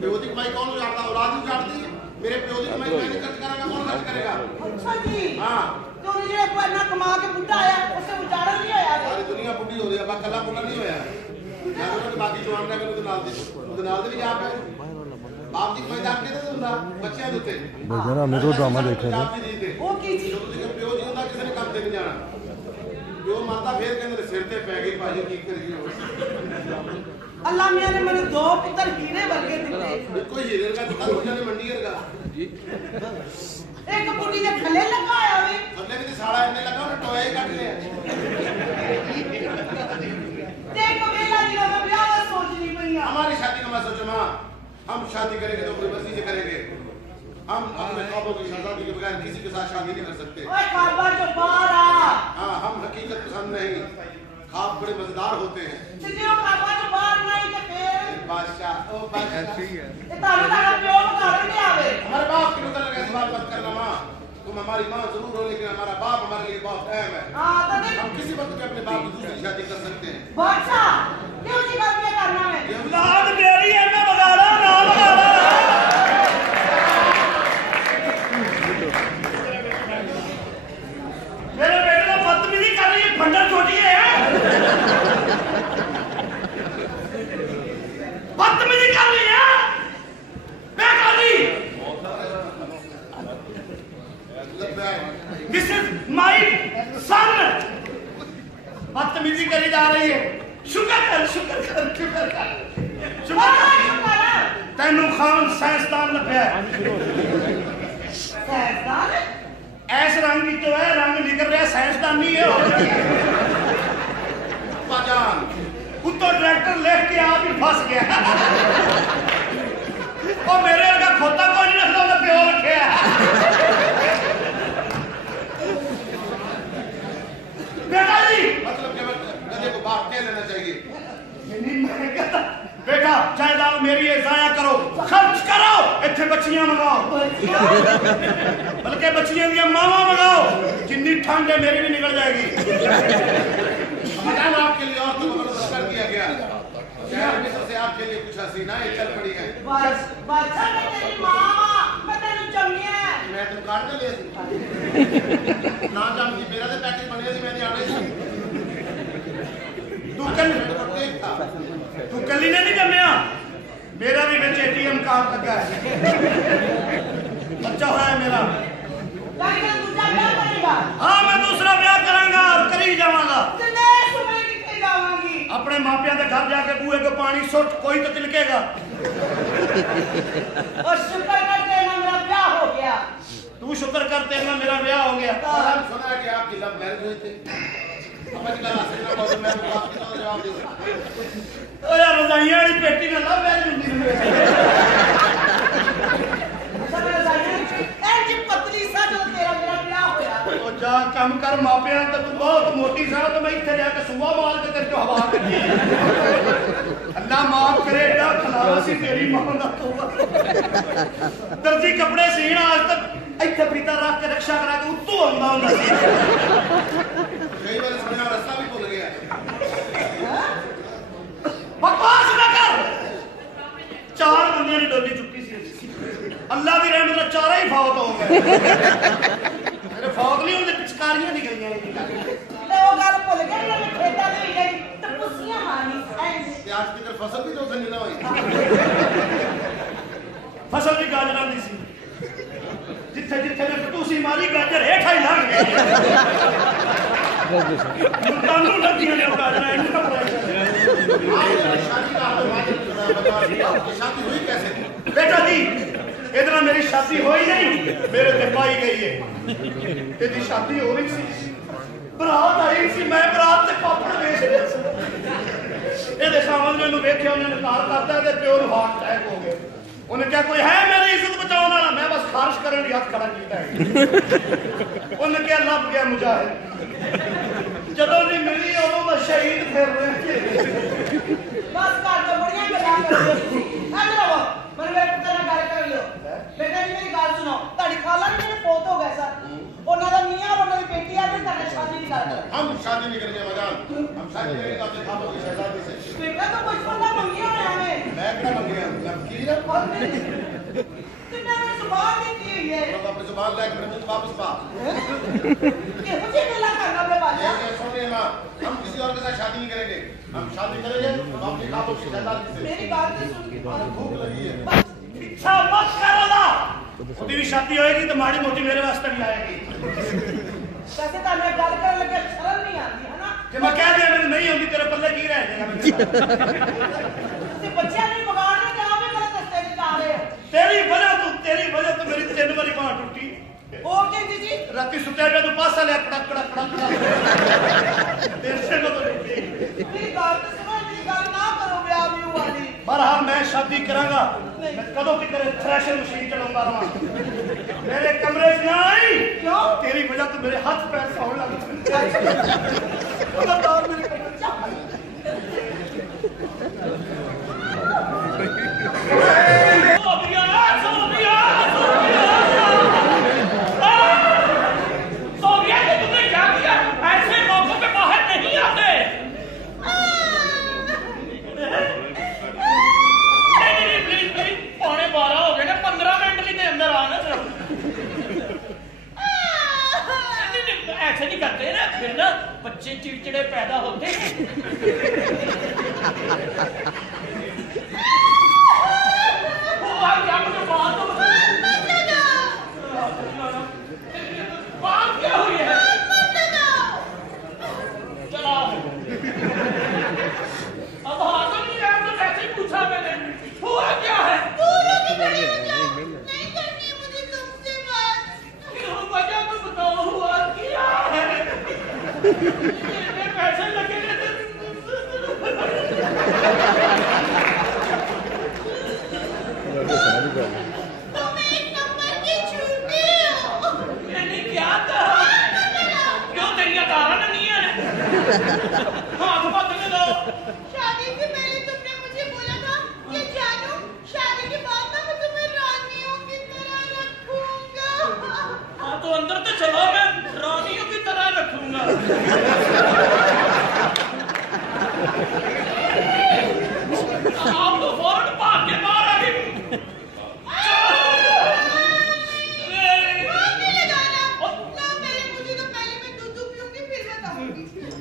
ਪਿਓ ਦੀ ਕਮਾਈ ਕੌਣ ਉਜਾੜਦਾ? ਔਲਾਦ ਨੂੰ ਉਜਾੜਦੀ ਹੈ। ਮੇਰੇ ਪਿਓ ਦੀ ਕਮਾਈ ਮੈਂ ਨਹੀਂ ਖਰਚ ਕਰਾਂਗਾ, ਕੌਣ ਖਰਚ ਕਰੇਗਾ? ਅੱਛਾ ਜੀ। ਹਾਂ ਤੇ ਉਹ ਜਿਹੜਾ ਕੋਈ ਇੰਨਾ ਕਮਾ ਕੇ ਬੁੱਢਾ ਆਇਆ ਉਸੇ ਉਜਾੜਨ ਨਹੀਂ ਹੋਇਆ। ਸਾਰੀ ਦੁਨੀਆ ਬੁੱਢੀ ਹੋ ਰਹੀ ਹੈ, ਬਾ ਕੱਲਾ ਬੁੱਢਾ ਨਹੀਂ ਹੋਇਆ। ਮੈਂ ਉਹਨਾਂ ਦੇ ਬਾਕੀ ਜਵਾਨ ਨੇ ਮੈਨੂੰ ਉਹਦੇ ਨਾਲ ਦੇ ਵੀ ਆਪ ਹੈ। ਬਾਪ ਦੀ ਕਮਾਈ ਦਾ ਹੱਕ ਕਿਹਦੇ ਤੇ ਹੁੰਦਾ? ਬੱਚਿਆਂ ਦੇ ਉੱਤੇ। ਬੇਚਾਰਾ ਮੇਰੇ ਡਰਾਮਾ ਦੇਖਿਆ ਉਹ ਕੀ ਸੀ? ਜਦੋਂ ਪਿਓ ਜੀ ਹੁੰਦਾ ਕਿਸੇ ਨੇ ਕੰਮ ਤੇ ਨਹੀਂ ਜਾਣਾ। ਪਿਓ ਮਾਤਾ ਫੇਰ ਕਹਿੰਦੇ ਸਿਰ ਤੇ ਪੈ ਗਈ ਭਾਜੀ ਕੀ ਕਰੀਏ। ਅੱਲਾ ਮੀਆਂ ਨੇ ਮੈਨੂੰ 2 ਪੁੱਤਰ ਹੀਰੇ ਵਰਗੇ ਦਿੱਤੇ। ਕੋਈ ਹੀਰੇ ਵਰਗਾ ਦਿੱਤਾ, ਦੂਜਾ ਨੇ ਮੰਡੀ ਵਰਗਾ। ਇੱਕ ਕੁੜੀ ਦੇ ਥੱਲੇ ਲੱਗਾ ਹੋਇਆ ਵੇ। ਥੱਲੇ ਵੀ ਤੇ ਸਾਲਾ ਇੰਨੇ ਲੱਗਾ ਉਹਨੇ ਟੋਇਆ ਹੀ ਕੱਢ ਲਿਆ। ਤੇ ਇੱਕ ਵੇਲਾ ਜੀ ਮੈਂ ਵਿਆਹ ਦਾ ਸੋਚਦੀ ਪਈ ਆ। हमारी शादी का मैं सोचो माँ, हम शादी करेंगे तो अपनी मर्जी से करेंगे। हम अपने ख्वाबों की शहजादी के बगैर किसी के साथ शादी नहीं कर सकते। ओए ख्वाबा जो बाहर आ। हाँ, हम हकीकत पसंद नहीं, ख्वाब बड़े मजेदार होते हैं। जितने ख्वाबा जो बाहर नहीं तो फिर बादशाह, ओ बादशाह। ये तारा तारा प्यो बता नहीं आवे। हमारे बाप की नजर लगे इस बात मत करना माँ। तुम हमारी माँ जरूर हो लेकिन हमारा बाप हमारे लिए बहुत अहम है। हाँ तो देख। हम किसी वक्त भी अपने बाप की दूसरी शादी कर सकते हैं। बादशाह क्यों जी करके करना है? लाद मेरी है मैं बगाड़ा ना बगाड़ा। मेरे बेटे ने बदतमीजी कर रही है, फंडर छोटी है। बदतमीजी कर रही है बेकारी। This is my son. बदतमीजी करी जा रही है। शुक्र कर शुक्र कर शुक्र कर शुक्र कर। तेनू खान साइंसदान लभ्या। साइंसदान? ऐस रंग की तो है, रंग निकल रहा है, साइंसदान नहीं है। बाजान उत्तो ट्रैक्टर लेख के आप ही फंस गया। और मेरे का खोता कोई नहीं रखता, उन्हें प्यो रखे। बेटा जी मतलब क्या गधे को बाप कह लेना चाहिए। नहीं मैं कहता बेटा जायदाद मेरी है, जाया करो, खर्च करो, इतने बच्चियां मंगाओ, बल्कि बच्चियां दी मावा मंगाओ, जितनी ठंड है मेरी भी निकल जाएगी। आपके लिए और तो बंदोबस्त कर दिया गया। शहर मिस्र से आपके लिए कुछ हसीनाएं चल पड़ी हैं। बादशाह मैं तेरी मामा मैं तेरे चंगी है। मैं तुम काट दे ले ना जम की मेरा तो पैकेज बने सी मैंने आने सी। तू कली ने नहीं जम्मिया, मेरा भी बिच ATM कार्ड लगा है, बच्चा होया है मेरा। लेकिन दूसरा ब्याह करेगा? हाँ मैं दूसरा ब्याह करांगा और करी जावांगा। दिनेश मैं कितने जावांगी? अपने मापिया के घर जाके बूहे को पानी सुट, कोई तो तिलकेगा। और शुक्र कर तेरा मेरा ब्याह हो गया। तू शुक्र कर तेरा मेरा ब्याह हो गया। हम सुना है कि आपकी लव मैरिज हुई थी। अपनी गला से ना बोलो, मैं आपकी तरह जवाब दूं। ओ यार रजाइयां वाली पेटी ना लव मैरिज हुंदी है। समझ आई? ऐ जी पतली सा जो तेरा मेरा ब्याह होया। ओ जा काम कर मापिया ते तू बहुत मोटी सा तो मैं इत्थे जाके सुआ मार के तेरे चो हवा करी। अल्लाह माफ करे एडा खलावा सी तेरी मां दा तौबा। दर्जी कपड़े सीन आज तक इत्थे पीता रख के रक्षा करा के उत्तों आंदा हुंदा सी। कई बार समझा रास्ता भी भूल गया। बकवास ना कर। 4 बंदियां दी डोली चुकी सी। अल्लाह दी रहमत नाल 4 ही फौत हो गए। मेरे फौत नहीं होंदे, पिचकारियां निकलियां। ते वो गल भुल गई मैं खेता दे गई ते पुसियां मारनी ऐ कि आज की तरफ फसल भी तो उसे नहीं ना हुई। फसल भी गाजरां दी सी। जिथे जिथे मैं फटूसी मारी गाजर हेठा ही लंघ गए। मुल्तानू लगियां ने गाजरां इन्ना शादी हुई कैसे? बेटा जी इधर मेरी शादी हुई नहीं, मेरे ते पाई गई है। तेरी शादी हो रही सी, बरात आई सी, मैं बरात ते पापड़ बेच रहा सी। ਇਹਦੇ ਸਾਹਮਣੇ ਨੂੰ ਵੇਖਿਆ, ਉਹਨੇ ਨਕਾਰ ਕਰਤਾ ਤੇ ਪਿਓ ਨੂੰ ਹਾਰਟ ਅਟੈਕ ਹੋ ਗਿਆ। ਉਹਨੇ ਕਿਹਾ ਕੋਈ ਹੈ ਮੇਰੀ ਇੱਜ਼ਤ ਬਚਾਉਣ ਵਾਲਾ? ਮੈਂ ਬਸ ਖਾਰਸ਼ ਕਰਨ ਲਈ ਹੱਥ ਖੜਾ ਕੀਤਾ ਹੈ। ਉਹਨੇ ਕਿਹਾ ਲੱਭ ਗਿਆ ਮੁਜਾਹਿਦ। ਜਦੋਂ ਦੀ ਮਿਲੀ ਉਦੋਂ ਦਾ ਸ਼ਹੀਦ ਫਿਰ ਰਿਹਾ। बस कर दो, बढ़िया गल्लां करदे हो तुसीं। इधर आओ, मेरे पुत्तर नाल गल कर लियो। बेटा जी मेरी गल सुनो, ਤੁਹਾਡੀ ਖਾਲਾ ਨੇ ਮੇਰੇ ਪੋਤ ਹੋ ਗਏ ਸਰ। ਉਹਨਾਂ ਦਾ ਮੀਆਂ ਉਹਨਾਂ ਦੀ ਬੇਟੀ ਆ ਤੇ करेंगे तो अपने खामों की शहजादी से। बेटा तो बचपन का मंगिया है हमें। मैं क्या मंगे हैं? लड़की है? तुमने हमें जुबान दी थी है। तो अपनी जुबान लेकर मेरे मुझे वापस पा। ये मुझे गला करना बे बाजा। ये सुनिए माँ, हम किसी और के साथ शादी नहीं करेंगे। हम शादी करेंगे तो अपनी खामों की शहजादी से। मेरी बात तो सुन। भूख लगी है। इच्छा मत करो ना। ਉਹਦੀ ਵੀ ਸ਼ਾਦੀ ਹੋਏਗੀ ਤਾਂ ਮਾੜੀ ਮੋਟੀ ਮੇਰੇ ਵਾਸਤੇ ਵੀ ਆਏਗੀ। वैसे तो हमें गल कर लगे शर्म नहीं आती है ना। ਜੇ ਮੈਂ ਕਹਿ ਦਿਆਂ ਮੈਨੂੰ ਨਹੀਂ ਆਉਂਦੀ ਤੇਰੇ ਪੱਲੇ ਕੀ ਰਹਿ ਜਾਏਗਾ ਮੇਰੇ ਨਾਲ? तुम बच्चे नहीं बिगाड़ने के आप भी गलत रास्ते पे जा रहे हो। ਤੇਰੀ ਵਜ੍ਹਾ ਤੋਂ ਮੇਰੀ 3 ਵਾਰੀ ਬਾਂਹ ਟੁੱਟੀ। और क्या जी? ਰਾਤੀ ਸੁੱਤਿਆ ਪਿਆ ਤੂੰ ਪਾਸਾ ਲਿਆ ਕੜਕ ਕੜਕ ਕੜਕ ਤੇਰੇ ਸੇ ਕੋ ਟੁੱਟੀ। मेरी बात तो सुनो, मेरी गल ना करो ब्याह भी वाली। बहरहाल मैं शादी करांगा। मैं कदों की तरह थ्रेशर मशीन चलाऊंगा रहा। मेरे कमरे च ना आई। क्यों? तेरी वजह तो मेरे हाथ पैर सौन लग गए। खबरदार मेरे कमरे च सोबिया ने तुमने क्या किया? ऐसे मौकों पे बाहर नहीं आते। नहीं, प्लीज 12:15 हो गए ना, 15 मिनट के अंदर आना सिर्फ। नहीं, ऐसे नहीं करते ना, फिर ना बच्चे चिड़चिड़े पैदा होते हैं। वो आप क्या मुझे बात तो बात क्या हुई है? चला अब हाथ नहीं आया तो कैसे ही पूछा मैंने, हुआ क्या है? क्यों वजह तो बताओ, हुआ क्या है? मेरे पैसे लगे मैंने क्या कहा? क्यों तेरी तारा नहीं है? हाँ तो